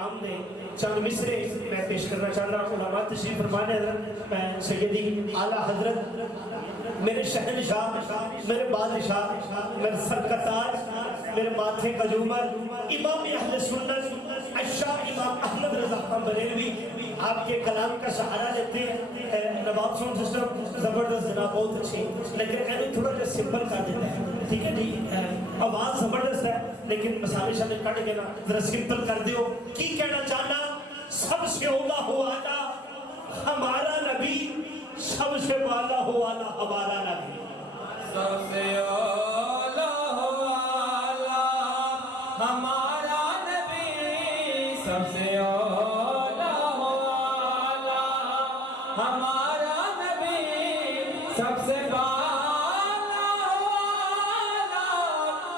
کلام نے چند مصرے میں پیش کرنا چاہتا ہوں. علماء تشریف فرمانے حضرت میں سیدی اعلیٰ حضرت میرے شہنشاہ میرے بادشاہ میرے سر کا تاج میرے ماتھے کا جومر امام اہل سنت الشاہ امام احمد رضا خان بریلوی آپ کے کلام کا سہارا لیتے ہیں. نواب ساؤنڈ سسٹم زبردست جناب بہت اچھی لیکن اینو تھوڑا جا سمپل کر دیتا ہے. ٹھیک ہے جی آواز زبردست ہے لیکن مسالے شامل کٹ کے نا ذرا سمپل کر دیو. کی کہنا چاہنا سب سے اولا ہو آنا ہمارا نبی سب سے والا ہو آنا ہمارا نبی سب سے اولا ہو آلہ ہمارا نبی سب سے اولا ہو آلہ ہمارا نبی سب سے بالا ہو آلہ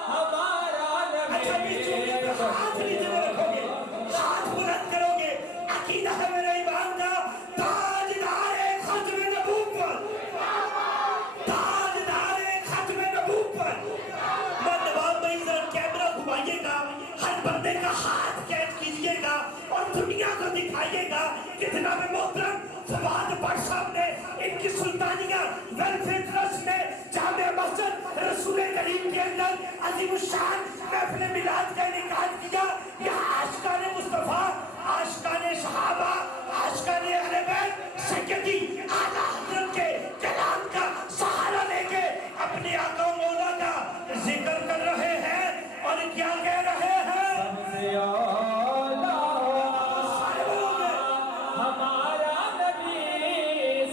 ہمارا نبی. ہاتھ نیچے رکھو گے ہاتھ بلند کرو گے عقیدہ ہے میرے ایمان کا تاجدار ختم نبوت تاجدار ختم نبوت. نواب بھائی ذرا کیمرہ گھمائیے گا ہر بندے کا ہاتھ کیچ کیجئے گا اور دنیا کو دکھائیے گا کہ جناب محترم فواد بٹ صاحب نے ان کی سلطانیہ ویلفیئر ٹرسٹ نے جامع مسجد رسول کریم کے اندر عظیم الشان محفل میلاد کا انعقاد کیا. یہاں عاشقان مصطفیٰ عاشقان صحابہ عاشقان اہل بیت سیدی اعلیٰ حضرت کے کلام کا سہارا لے کے اپنے آقا و مولا کا ذکر کر رہے ہیں اور کیا کہہ رہے ہیں سب سے اولا ہمارا نبی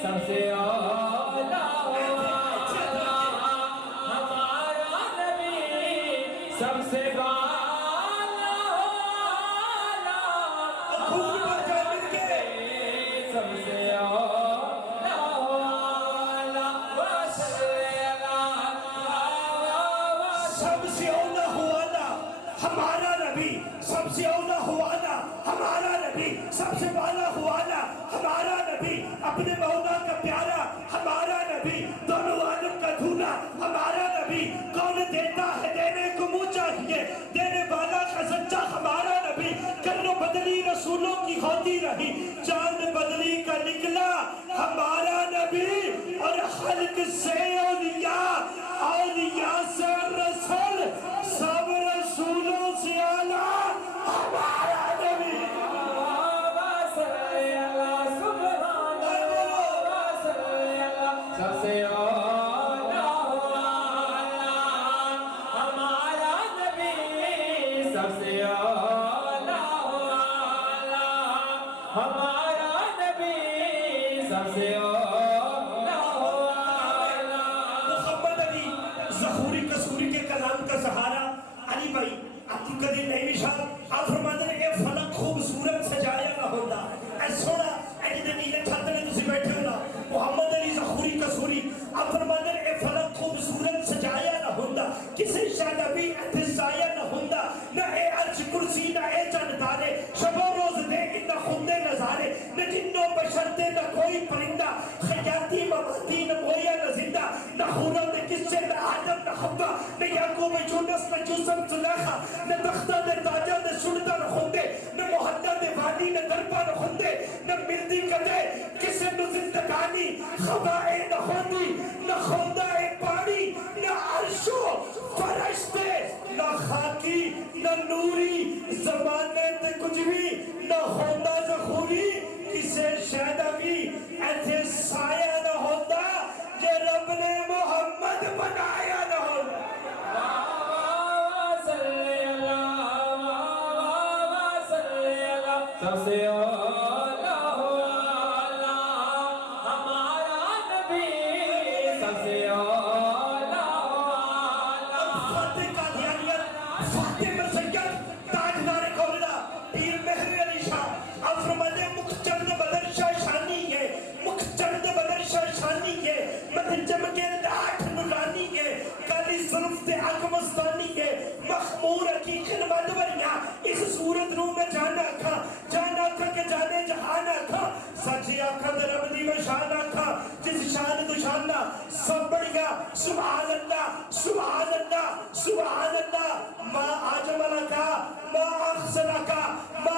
سب سے اولا ہمارا نبی سب سے بالا خون پر جامن کے سب سے اولا سب سے اولا ہوا نا ہمارا نبی سب سے اولا ہوا نا ہمارا نبی سب سے والا ہوا نا ہمارا نبی اپنے مولا کا پیارا ہمارا نبی دونوں عالم کا دھونا ہمارا نبی کون دیتا ہے دینے کو منہ چاہیے دینے والا کا سچا ہمارا نبی کرنو بدلی رسولوں کی ہوتی رہی چاند بدلی کا نکلا ہمارا نبی اور خلق سے اولیاء اولیاء سے رسول سب رسولوں سے اعلیٰ ہمارا نبی. سب سے اولا ہمارا نبی سب سے اولا ہمارا نبی سب سے اولا. محمد علی ظہوری کسوری کے کلام کا سہارا علی بھائی عبدالقدیر نعیمی صاحب آپ فرماتے ہیں کہ فلک خوبصورت سجایا نہ ہوتا اے سونا اے جدے نیلے چھت میں تسی بیٹھے ہو نا محمد علی ظہوری کسوری آپ فرماتے ہیں کہ فلک خوبصورت سجایا نہ ہوتا کسی شادبی اتسایا نہ ہوتا نہ اے عرش کرسی نہ اے چند تارے شب و روز دے نہ خندے نظارے نہ جنو بشرتے نہ کوئی پرندہ خیاتی مماتی نہ مویا نہ زندہ نہ خورا نہ کسے نہ آدم نہ حبا نہ یعقوب یونس نہ یوسف زلیخا نہ تختہ نہ تاجہ نہ سلطہ نہ خندے نہ محدہ نہ وانی نہ دربہ نہ خندے نہ ملدی کدے کسے نہ زندگانی خبائے نہ ہوندی نہ خوندہ پانی نہ عرشو فرشتے نہ خاکی نہ نوری زمانے تے کچھ بھی نہ ہوندہ ظہوری کسے شہدہ بھی ایتھے سایہ نہ ہوندہ کہ رب نے محمد بنایا نہ ہوندہ. سب سے اولا ہمارا نبی سب سے اولا فاتح قادیانیت فاتح مسجد تاجدار قولنا پیر مہر علی شاہ آپ فرماتے ہیں مکھ چند بدر شاہ شانی ہے مکھ چند بدر شاہ شانی ہے مدن چمکے لاٹھ نورانی ہے کالی ظلف تے اکمستانی ہے مخمور حقیقن مدوریاں اس صورت روح میں جانا کھا کہ جانے جہانا کھا سچی آکھا در ربدی میں شانہ کھا جس شان تو شانہ سب بڑھیا سبحان اللہ سبحان اللہ سبحان اللہ ما آجملہ کا ما اخسنہ کا ما